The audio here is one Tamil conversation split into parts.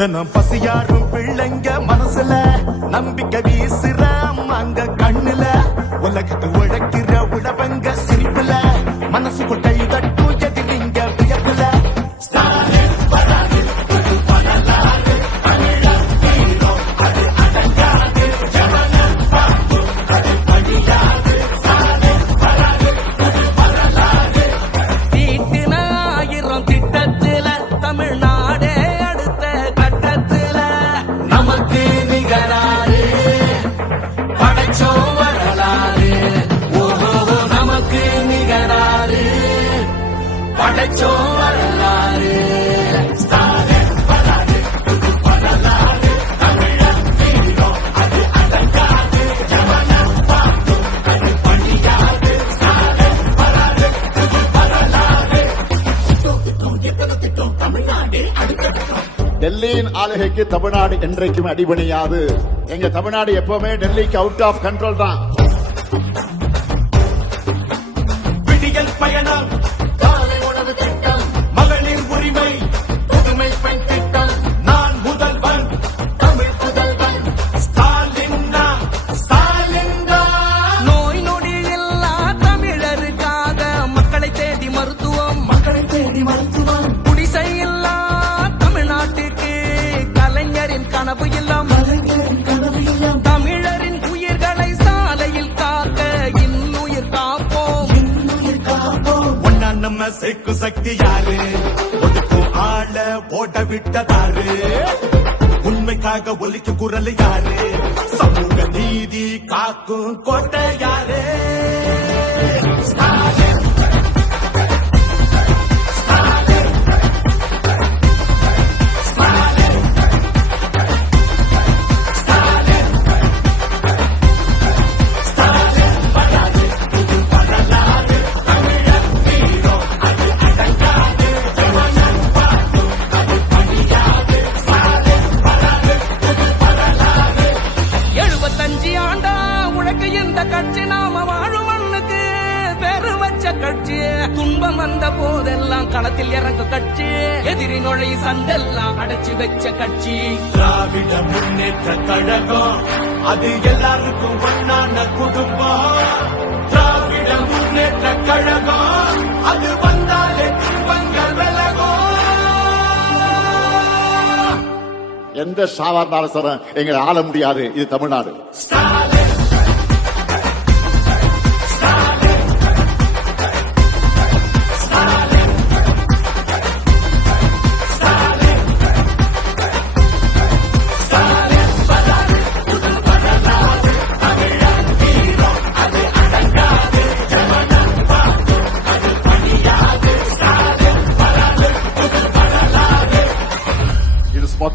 தினம் பசியாரும் பிள்ளைங்க மனசுல நம்பிக்கை வீசுற அம்மாங்க கண்ணுல உலகத்தை உழைக்கிற உழவங்க சிரிப்புல மனசு கொட்டை தட்டும் எதிரிங்க வியப்புல டெல்லியின் ஆளுகைக்கு தமிழ்நாடு என்றைக்கும் அடிபணியாது. எங்க தமிழ்நாடு எப்பவுமே டெல்லிக்கு அவுட் ஆஃப் கண்ட்ரோல் தான். விடியல் பயணம், காலை உணவு திட்டம், மகளிர் உரிமை, புதுமை பெண் திட்டம், நான் முதல்வன், தமிழ் புதல்வன், ஸ்டாலின் நோய் நொடி இல்லா தமிழருக்காக மக்களை தேடி மருத்துவம், குடிசை இல்லா தமிழ்நாட்டுக்கு கலைஞரின் கனவு இல்லம், தமிழரின் உயிர்களை சாலையில் காக்க இன்னுயிர் காப்போம். ஒன்னா நம்ம சேர்க்கும் சக்தி யாரு, ஒதுக்கும் ஆள ஓட விட்டதாரு, உண்மைக்காக ஒலிக்கும் குரல் யாரு, சமூக நீதி காக்கும் கோட்டை யாரு. கட்சி நாம வாழும் மண்ணுக்கு பெரு வச்ச கட்சி, துன்பம் வந்த போதெல்லாம் களத்தில் இறங்க கட்சி, எதிரி நுழை சண்டெல்லாம் அடைச்சு வச்ச கட்சி. திராவிட முன்னேற்ற கழகம் அது எல்லாருக்கும் ஒன்னான குடும்பம். திராவிட முன்னேற்ற கழகம் அது வந்தாலே துன்பங்கள் விலகும். எந்த சாதாரண அரசரும் எங்களை ஆள முடியாது. இது தமிழ்நாடு.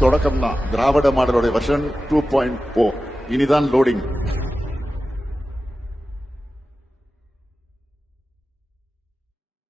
தொடக்கம் தான். திராவிட மாடலோட வெர்ஷன் 2.0 இனிதான் லோடிங்.